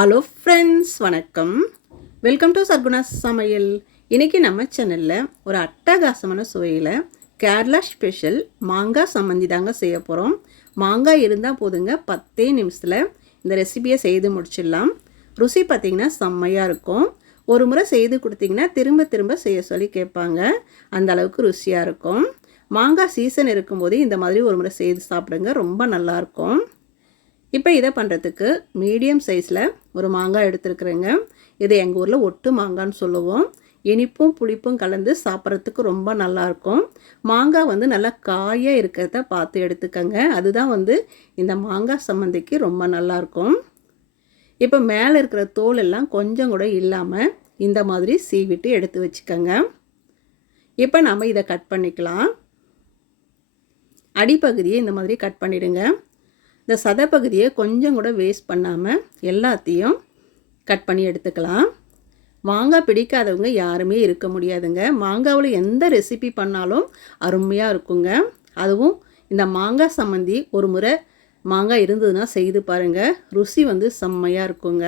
Hello friends, வணக்கம். Welcome to Sarguna சமையல். இன்றைக்கி நம்ம சேனலில் ஒரு அட்டகாசமான சுவையில் கேரளா ஸ்பெஷல் மாங்காய் சம்மந்தி தாங்க செய்ய போகிறோம். மாங்காய் இருந்தால் போதுங்க, 10 நிமிஷத்தில் இந்த ரெசிபியை செய்து முடிச்சிடலாம். ருசி பார்த்திங்கன்னா செம்மையாக இருக்கும். ஒரு முறை செய்து கொடுத்திங்கன்னா திரும்ப திரும்ப செய்ய சொல்லி கேட்பாங்க. அந்த அளவுக்கு ருசியாக இருக்கும். மாங்காய் சீசன் இருக்கும்போது இந்த மாதிரி ஒரு முறை செய்து சாப்பிடுங்க, ரொம்ப நல்லாயிருக்கும். இப்போ இதை பண்ணுறதுக்கு மீடியம் சைஸில் ஒரு மாங்காய் எடுத்துருக்குறேங்க. இது எங்கள் ஊரில் ஒட்டு மாங்கான்னு சொல்லுவோம். இனிப்பும் புளிப்பும் கலந்து சாப்பிட்றதுக்கு ரொம்ப நல்லாயிருக்கும். மாங்காய் நல்லா காயாக இருக்கிறத பார்த்து எடுத்துக்கங்க. அதுதான் இந்த மாங்காய் சம்மந்திக்கு ரொம்ப நல்லாயிருக்கும். இப்போ மேலே இருக்கிற தோல் எல்லாம் கொஞ்சம் கூட இல்லாமல் இந்த மாதிரி சீவிட்டு எடுத்து வச்சுக்கோங்க. இப்போ நம்ம இதை கட் பண்ணிக்கலாம். அடிப்பகுதியை இந்த மாதிரி கட் பண்ணிவிடுங்க. இந்த சதைப்பகுதியை கொஞ்சம் கூட வேஸ்ட் பண்ணாமல் எல்லாத்தையும் கட் பண்ணி எடுத்துக்கலாம். மாங்காய் பிடிக்காதவங்க யாருமே இருக்க முடியாதுங்க. மாங்காவில் எந்த ரெசிபி பண்ணாலும் அருமையாக இருக்குங்க. அதுவும் இந்த மாங்காய் சம்மந்தி ஒரு முறை மாங்காய் இருந்ததுன்னா செய்து பாருங்கள், ருசி செம்மையாக இருக்குங்க.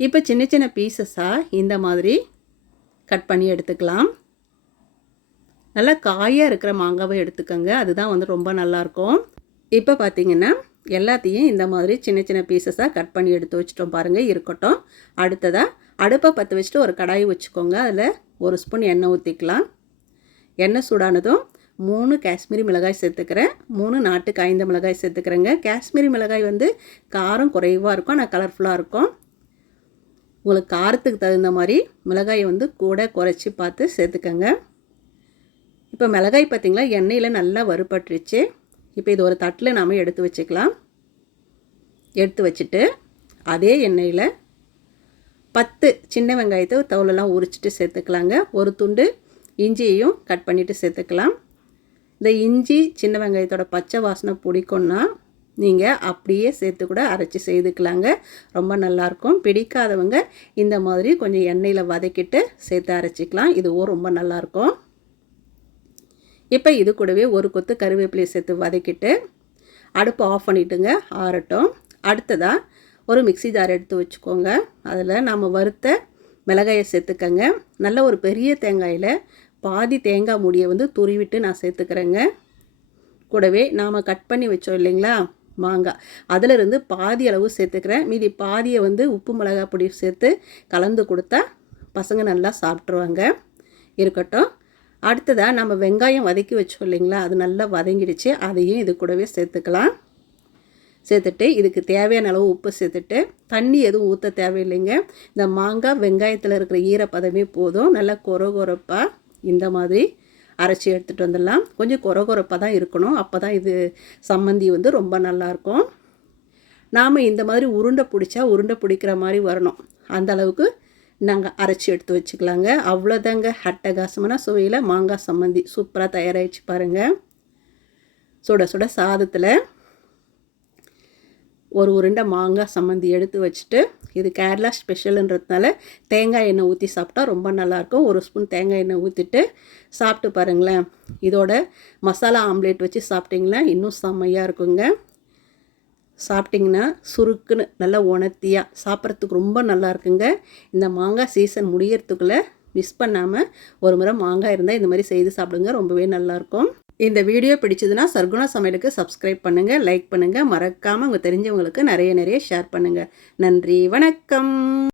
இப்போ சின்ன சின்ன பீசஸாக இந்த மாதிரி கட் பண்ணி எடுத்துக்கலாம். நல்லா காயாக இருக்கிற மாங்காவை எடுத்துக்கோங்க, அதுதான் ரொம்ப நல்லாயிருக்கும். இப்போ பார்த்திங்கன்னா எல்லாத்தையும் இந்த மாதிரி சின்ன சின்ன பீசஸாக கட் பண்ணி எடுத்து வச்சிட்டோம் பாருங்கள், இருக்கட்டும். அடுத்ததாக அடுப்பை பற்ற வச்சுட்டு ஒரு கடாய் வச்சுக்கோங்க. அதில் 1 ஸ்பூன் எண்ணெய் ஊற்றிக்கலாம். எண்ணெய் சூடானதும் 3 காஷ்மீரி மிளகாய் சேர்த்துக்கிறேன், 3 நாட்டு காய்ந்த மிளகாய் சேர்த்துக்கிறேங்க. காஷ்மீரி மிளகாய் காரம் குறைவாக இருக்கும், ஆனால் கலர்ஃபுல்லாக இருக்கும். உங்களுக்கு காரத்துக்கு தகுந்த மாதிரி மிளகாயை கூட குறைச்சி பார்த்து சேர்த்துக்கங்க. இப்போ மிளகாய் பார்த்திங்களா எண்ணெயில் நல்லா வறுபட்டுருச்சு. இப்போ இது ஒரு தட்டில் நாம் எடுத்து வச்சுக்கலாம். எடுத்து வச்சுட்டு அதே எண்ணெயில் 10 சின்ன வெங்காயத்தை தோலெல்லாம் உரிச்சிட்டு சேர்த்துக்கலாங்க. ஒரு துண்டு இஞ்சியையும் கட் பண்ணிவிட்டு சேர்த்துக்கலாம். இந்த இஞ்சி சின்ன வெங்காயத்தோட பச்சை வாசனை பிடிக்கும்னா நீங்கள் அப்படியே சேர்த்து கூட அரைச்சி செய்துக்கலாங்க, ரொம்ப நல்லாயிருக்கும். பிடிக்காதவங்க இந்த மாதிரி கொஞ்சம் எண்ணெயில் வதக்கிட்டு சேர்த்து அரைச்சிக்கலாம், இதுவும் ரொம்ப நல்லாயிருக்கும். இப்போ இது கூடவே ஒரு கொத்து கருவேப்பிலையை சேர்த்து வதக்கிட்டு அடுப்பு ஆஃப் பண்ணிவிட்டுங்க, ஆறட்டும். அடுத்ததாக ஒரு மிக்ஸி ஜார் எடுத்து வச்சுக்கோங்க. அதில் நம்ம வறுத்த மிளகாயை சேர்த்துக்கங்க. நல்ல ஒரு பெரிய தேங்காயில் பாதி தேங்காய் மூடியை துருவிட்டு நான் சேர்த்துக்கிறேங்க. கூடவே நாம் கட் பண்ணி வச்சோம் இல்லைங்களா மாங்காய், அதிலிருந்து பாதி அளவு சேர்த்துக்கிறேன். மீதி பாதியை உப்பு மிளகாய் பொடி சேர்த்து கலந்து கொடுத்தா பசங்க நல்லா சாப்பிட்ருவாங்க, இருக்கட்டும். அடுத்ததாக நம்ம வெங்காயம் வதக்கி வச்சோம் இல்லைங்களா, அது நல்லா வதங்கிடுச்சு. அதையும் இது கூடவே சேர்த்துக்கலாம். சேர்த்துட்டு இதுக்கு தேவையான அளவு உப்பு சேர்த்துட்டு தண்ணி எதுவும் ஊற்ற தேவையில்லைங்க. இந்த மாங்காய் வெங்காயத்தில் இருக்கிற ஈரப்பதமே போதும். நல்லா கொரகொரப்பாக இந்த மாதிரி அரைச்சி எடுத்துகிட்டு வந்துடலாம். கொஞ்சம் கொரகொரப்பாக தான் இருக்கணும், அப்போ தான் இது சம்மந்தி ரொம்ப நல்லாயிருக்கும். நாம் இந்த மாதிரி உருண்டை பிடிக்கிற மாதிரி வரணும், அந்த அளவுக்கு நாங்கள் அரைச்சி எடுத்து வச்சுக்கலாங்க. அவ்வளோதாங்க, அட்டகாசமான சுவையில் மாங்காய் சம்மந்தி சூப்பராக தயாராகிடுச்சு பாருங்கள். சுட சுட சாதத்தில் ஒரு உருண்டை மாங்காய் சம்மந்தி எடுத்து வச்சுட்டு, இது கேரளா ஸ்பெஷலுன்றதுனால தேங்காய் எண்ணெய் ஊற்றி சாப்பிட்டா ரொம்ப நல்லாயிருக்கும். 1 ஸ்பூன் தேங்காய் எண்ணெய் ஊற்றிட்டு சாப்பிட்டு பாருங்களேன். இதோட மசாலா ஆம்லேட் வச்சு சாப்பிட்டிங்கன்னா இன்னும் செம்மையாக இருக்குங்க. சாப்பிட்டிங்கன்னா சுருக்குன்னு நல்லா உணர்த்தியாக சாப்பிட்றதுக்கு ரொம்ப நல்லா இருக்குங்க. இந்த மாங்காய் சீசன் முடியறதுக்குள்ளே மிஸ் பண்ணாமல் ஒரு முறை மாங்காய் இருந்தால் இந்த மாதிரி செய்து சாப்பிடுங்க, ரொம்பவே நல்லாயிருக்கும். இந்த வீடியோ பிடிச்சதுன்னா சர்குணா சமையலுக்கு சப்ஸ்கிரைப் பண்ணுங்கள், லைக் பண்ணுங்கள், மறக்காமல் உங்கள் தெரிஞ்சவங்களுக்கு நிறைய ஷேர் பண்ணுங்கள். நன்றி, வணக்கம்.